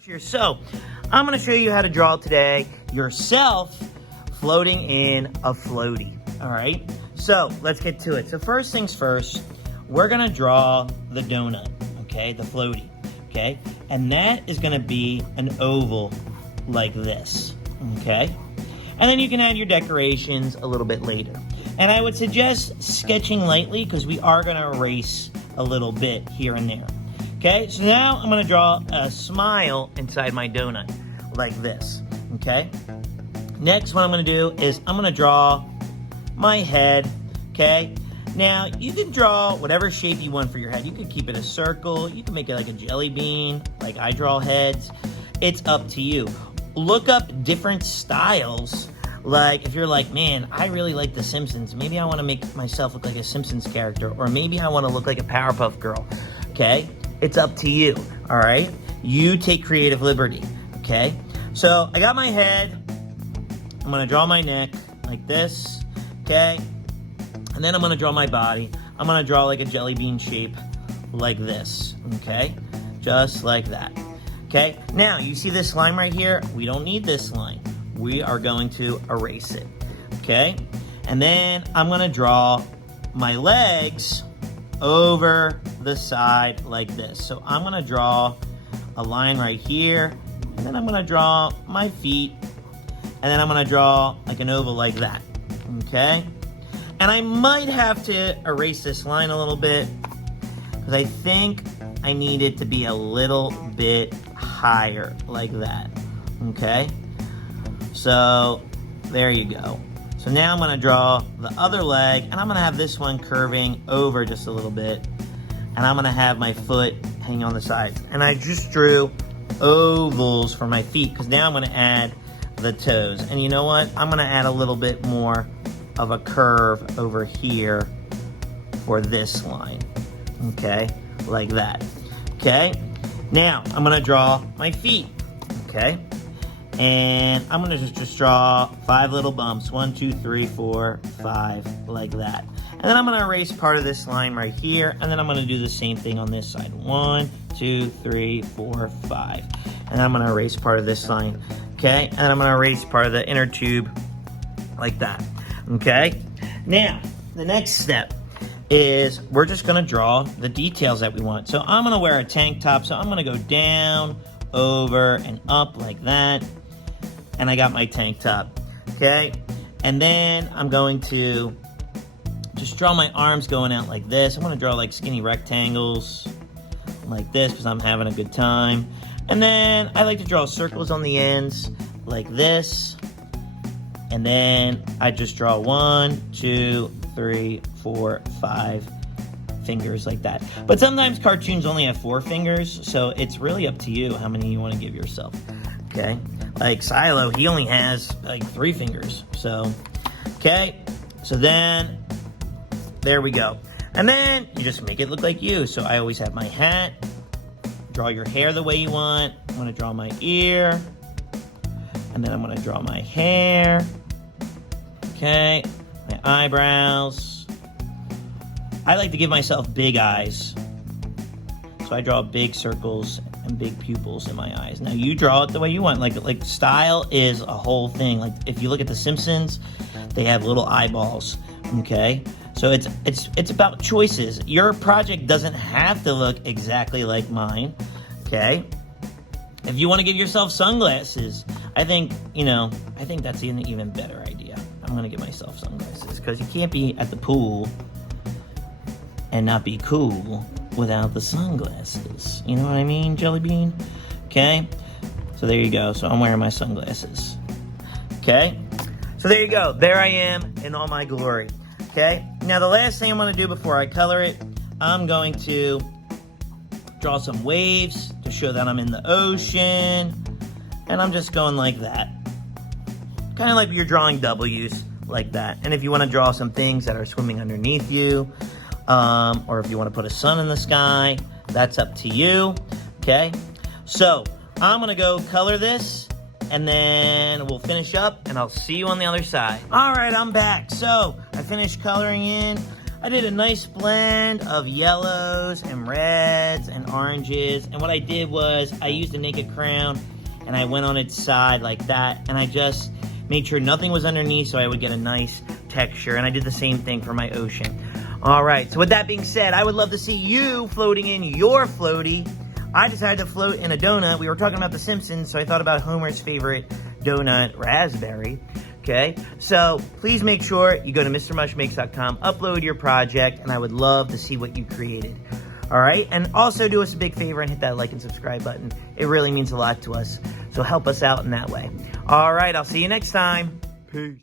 Here. So, I'm going to show you how to draw today yourself floating in a floaty. All right. So, let's get to it. So, first things first, we're going to draw the donut, okay, the floaty, okay? And that is going to be an oval like this, okay? And then you can add your decorations a little bit later. And I would suggest sketching lightly because we are going to erase a little bit here and there. Okay, so now I'm gonna draw a smile inside my donut, like this, okay? Next, what I'm gonna do is I'm gonna draw my head, okay? Now, you can draw whatever shape you want for your head. You could keep it a circle, you can make it like a jelly bean, like I draw heads. It's up to you. Look up different styles. Like, if you're like, man, I really like The Simpsons. Maybe I wanna make myself look like a Simpsons character, or maybe I wanna look like a Powerpuff Girl, okay? It's up to you, all right? You take creative liberty, okay? So I got my head. I'm gonna draw my neck like this, okay? And then I'm gonna draw my body. I'm gonna draw like a jelly bean shape like this, okay? Just like that, okay? Now, you see this line right here? We don't need this line. We are going to erase it, okay? And then I'm gonna draw my legs over the side like this. So I'm gonna draw a line right here, and then I'm gonna draw my feet, and then I'm gonna draw like an oval like that, okay? And I might have to erase this line a little bit because I think I need it to be a little bit higher like that, okay? So there you go. So now I'm gonna draw the other leg, and I'm gonna have this one curving over just a little bit, and I'm gonna have my foot hanging on the sides. And I just drew ovals for my feet, because now I'm gonna add the toes. And you know what? I'm gonna add a little bit more of a curve over here for this line, okay? Like that, okay? Now, I'm gonna draw my feet, okay? And I'm gonna just draw 5 little bumps. 1, 2, 3, 4, 5, like that. And then I'm gonna erase part of this line right here, and then I'm gonna do the same thing on this side. 1, 2, 3, 4, 5. And then I'm gonna erase part of this line, okay? And then I'm gonna erase part of the inner tube like that, okay? Now, the next step is we're just gonna draw the details that we want. So I'm gonna wear a tank top, so I'm gonna go down, over, and up like that. And I got my tank top, okay? And then I'm going to just draw my arms going out like this. I'm gonna draw like skinny rectangles like this because I'm having a good time. And then I like to draw circles on the ends like this. And then I just draw 1, 2, 3, 4, 5 fingers like that. But sometimes cartoons only have 4 fingers, so it's really up to you how many you want to give yourself, okay? Like Silo, he only has like 3 fingers, so, okay? So then, there we go. And then, you just make it look like you. So I always have my hat, draw your hair the way you want. I'm gonna draw my ear, and then I'm gonna draw my hair, okay? My eyebrows. I like to give myself big eyes. So I draw big circles and big pupils in my eyes. Now you draw it the way you want. Like style is a whole thing. Like if you look at The Simpsons, they have little eyeballs, okay? So it's about choices. Your project doesn't have to look exactly like mine, okay? If you want to give yourself sunglasses, I think that's an even better idea. I'm gonna give myself sunglasses because you can't be at the pool and not be cool without the sunglasses. You know what I mean, Jelly Bean? Okay? So there you go. So I'm wearing my sunglasses. Okay? So there you go. There I am in all my glory. Okay? Now the last thing I'm going to do before I color it, I'm going to draw some waves to show that I'm in the ocean. And I'm just going like that. Kind of like you're drawing W's like that. And if you want to draw some things that are swimming underneath you, or if you want to put a sun in the sky, that's up to you, okay? So, I'm going to go color this, and then we'll finish up, and I'll see you on the other side. All right, I'm back. So, I finished coloring in I did a nice blend of yellows and reds and oranges. And what I did was I used a naked crayon and I went on its side like that. And I just made sure nothing was underneath so I would get a nice texture. And I did the same thing for my ocean. All right, so with that being said, I would love to see you floating in your floaty. I decided to float in a donut. We were talking about The Simpsons, so I thought about Homer's favorite donut, raspberry. Okay, so please make sure you go to MrMushMakes.com, upload your project, and I would love to see what you created. All right, and also do us a big favor and hit that like and subscribe button. It really means a lot to us, so help us out in that way. All right, I'll see you next time. Peace.